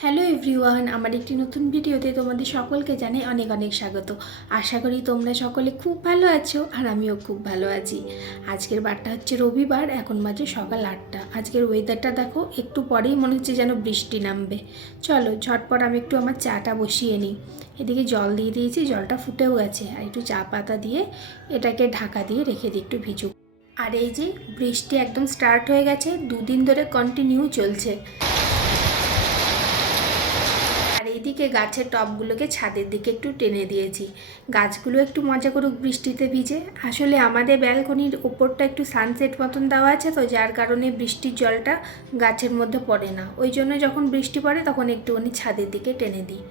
Hello everyone, আমার একটি নতুন ভিডিওতে তোমাদের সকলকে জানাই অনেক অনেক স্বাগত। আশা করি তোমরা সকলে খুব ভালো আছো আর আমিও খুব ভালো আছি। আজকের বারটা হচ্ছে রবিবার, এখন বাজে সকাল 8টা। আজকের ওয়েদারটা দেখো, একটু পরেই মনে হচ্ছে যেন বৃষ্টি নামবে। চলো ঝটপট আমি একটু আমার চাটা বসিয়ে নিই। এদিকে জল দিয়ে দিয়েছি, জলটা ফুটেও গেছে। আর একটু চা পাতা দিয়ে এটাকে ঢাকা দিয়ে রেখে দিই একটু ভিজুক। আর এই যে বৃষ্টি একদম স্টার্ট হয়ে গেছে, দুদিন ধরে কন্টিনিউ চলছে। আর এইদিকে গাছের টবগুলোকে ছাদের দিকে একটু টেনে দিয়েছি, গাছগুলো একটু মজা করুক বৃষ্টিতে ভিজে। আসলে আমাদের ব্যালকনির ওপরটা একটু সানসেট মতন দেওয়া আছে, তো যার কারণে বৃষ্টির জলটা গাছের মধ্যে পড়ে না। ওই জন্য যখন বৃষ্টি পড়ে তখন একটুখানি ছাদের দিকে টেনে দিই।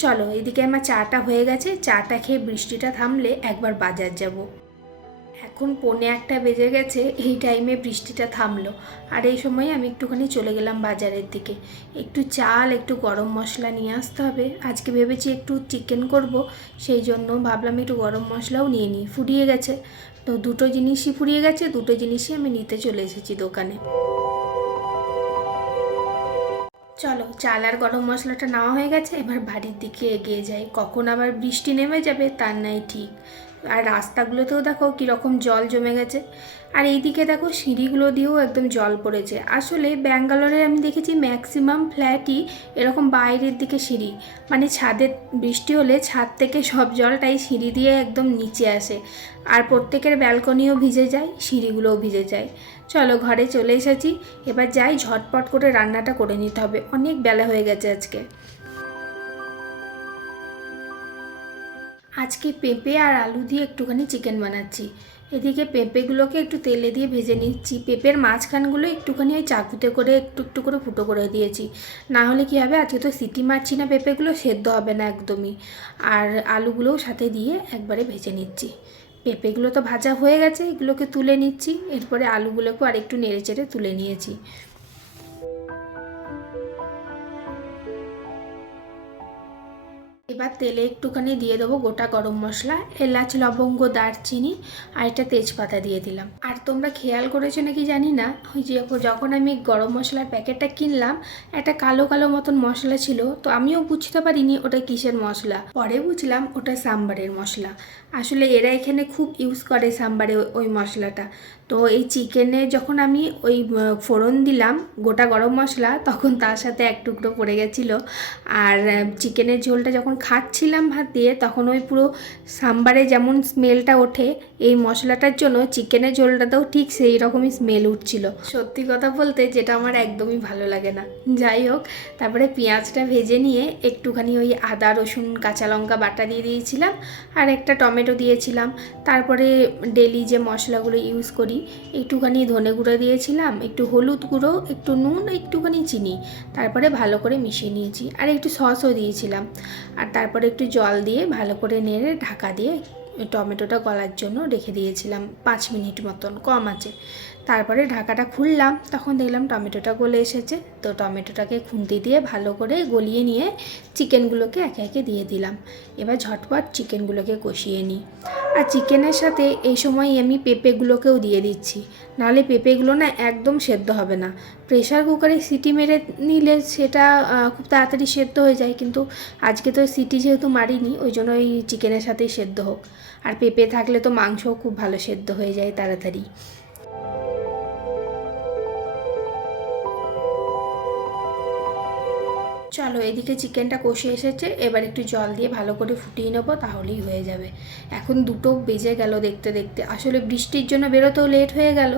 চলো এদিকে আমার চাটা হয়ে গেছে, চাটা খেয়ে বৃষ্টিটা থামলে একবার বাজার যাব। এখন 1:45 বেজে গেছে, এই টাইমে বৃষ্টিটা থামলো। আর এই সময় আমি একটুখানি চলে গেলাম বাজারের দিকে। একটু চাল, একটু গরম মশলা নিয়ে আসতে হবে। আজকে ভেবেছি একটু চিকেন করব, সেই জন্য ভাবলাম একটু গরম মশলাও নিয়ে নিই। ফুরিয়ে গেছে, তো দুটো জিনিসই ফুরিয়ে গেছে, দুটো জিনিসই আমি নিতে চলে এসেছি দোকানে। চলো চাল আর গরম মশলাটা নেওয়া হয়ে গেছে, এবার বাড়ির দিকে এগিয়ে যাই। কখন আবার বৃষ্টি নেমে যাবে তার নাই ঠিক। আর রাস্তাগুলোতেও দেখো কীরকম জল জমে গেছে। আর এইদিকে দেখো সিঁড়িগুলো দিয়েও একদম জল পড়েছে। আসলে ব্যাঙ্গালোরে আমি দেখেছি ম্যাক্সিমাম ফ্ল্যাটই এরকম বাইরের দিকে সিঁড়ি, মানে ছাদের বৃষ্টি হলে ছাদ থেকে সব জলটাই সিঁড়ি দিয়ে একদম নিচে আসে। আর প্রত্যেকের ব্যালকনিও ভিজে যায়, সিঁড়িগুলোও ভিজে যায়। চলো ঘরে চলে এসেছি, এবার যাই ঝটপট করে রান্নাটা করে নিতে হবে, অনেক বেলা হয়ে গেছে আজকে। আজকে পেঁপে আর আলু দিয়ে একটুখানি চিকেন বানাচ্ছি। এদিকে পেঁপেগুলোকে একটু তেলে দিয়ে ভেজে নিচ্ছি। পেঁপের মাঝখানগুলো একটুখানি ওই চাকুতে করে একটু একটু করে ফুটো করে দিয়েছি, না হলে কী হবে, আজকে তো সিটি মারছি না, পেঁপেগুলো সেদ্ধ হবে না একদমই। আর আলুগুলোও সাথে দিয়ে একবারে ভেজে নিচ্ছি। পেঁপেগুলো তো ভাজা হয়ে গেছে, এগুলোকে তুলে নিচ্ছি। এরপরে আলুগুলোকেও আর একটু নেড়ে চেড়ে তুলে নিয়েছি। এবার তেলে একটুখানি দিয়ে দেবো গোটা গরম মশলা, এলাচ, লবঙ্গ, দারচিনি আর একটা তেজপাতা দিয়ে দিলাম। আর তোমরা খেয়াল করেছো নাকি জানি না, ওই যে যখন আমি গরম মশলার প্যাকেটটা কিনলাম, একটা কালো কালো মতন মশলা ছিল, তো আমিও বুঝতে পারিনি ওটা কিসের মশলা। পরে বুঝলাম ওটা সাম্বারের মশলা। আসলে এরা এখানে খুব ইউজ করে সাম্বারে ওই মশলাটা। তো এই চিকেনে যখন আমি ওই ফোড়ন দিলাম গোটা গরম মশলা, তখন তার সাথে এক টুকরো পড়ে গেছিলো। আর চিকেনের ঝোলটা যখন খাচ্ছিলাম ভাত দিয়ে, তখন ওই পুরো সাম্বারে যেমন স্মেলটা ওঠে, এই মশলাটার জন্য চিকেনের ঝোলটাতেও ঠিক সেই রকমই স্মেল উঠছিল। সত্যি কথা বলতে যেটা আমার একদমই ভালো লাগে না। যাই হোক, তারপরে পেঁয়াজটা ভেজে নিয়ে একটুখানি ওই আদা, রসুন, কাঁচা লঙ্কা বাটা দিয়ে দিয়েছিলাম, আর একটা টমেটো দিয়েছিলাম। তারপরে ডেলি যে মশলাগুলো ইউজ করি, একটুখানি ধনে গুঁড়ো দিয়েছিলাম, একটু হলুদ গুঁড়ো, একটু নুন, একটুখানি চিনি। তারপরে ভালো করে মিশিয়ে নিয়েছি, আর একটু সসও দিয়েছিলাম। আর তারপরে একটু জল দিয়ে ভালো করে নেড়ে ঢাকা দিয়ে টমেটোটা গলার জন্য রেখে দিয়েছিলাম 5 মিনিট মতন, কম আছে। তারপরে ঢাকাটা খুললাম, তখন দেখলাম টমেটোটা গলে এসেছে। তো টমেটোটাকে খুন্তি দিয়ে ভালো করে গলিয়ে নিয়ে চিকেনগুলোকে একে একে দিয়ে দিলাম। এবার ঝটপট চিকেনগুলোকে কষিয়ে নিই। আর চিকেনের সাথে এই সময় আমি পেঁপেগুলোকেও দিয়ে দিচ্ছি, নাহলে পেঁপেগুলো না একদম সেদ্ধ হবে না। প্রেশার কুকারে সিটি মেরে নিলে সেটা খুব তাড়াতাড়ি সেদ্ধ হয়ে যায়, কিন্তু আজকে তো সিটি যেহেতু মারিনি, ওই জন্য ওই চিকেনের সাথেই সেদ্ধ হোক। আর পেঁপে থাকলে তো মাংসও খুব ভালো সেদ্ধ হয়ে যায় তাড়াতাড়ি। চলো এদিকে চিকেনটা কষে এসেছে, এবার একটু জল দিয়ে ভালো করে ফুটিয়ে নেবো, তাহলেই হয়ে যাবে। এখন 2টো বেজে গেল দেখতে দেখতে। আসলে বৃষ্টির জন্য বেরোতেও লেট হয়ে গেল,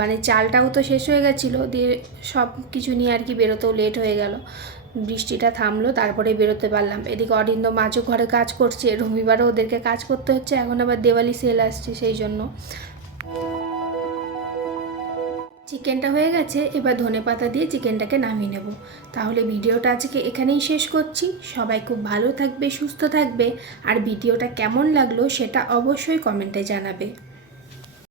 মানে চালটাও তো শেষ হয়ে গেছিলো, দিয়ে সব কিছু নিয়ে আর কি বেরোতেও লেট হয়ে গেল। বৃষ্টিটা থামলো তারপরে বেরোতে পারলাম। এদিকে অরিন্দ মাঝও ঘরে কাজ করছে, রবিবারও ওদেরকে কাজ করতে হচ্ছে, এখন আবার দেওয়ালি সেল আসছে সেই জন্য। চিকেনটা হয়ে গেছে, এবার ধনেপাতা দিয়ে চিকেনটাকে নামিয়ে নেব। তাহলে ভিডিওটা আজকে এখানেই শেষ করছি। সবাই খুব ভালো থাকবে, সুস্থ থাকবে। আর ভিডিওটা কেমন লাগলো সেটা অবশ্যই কমেন্টে জানাবে।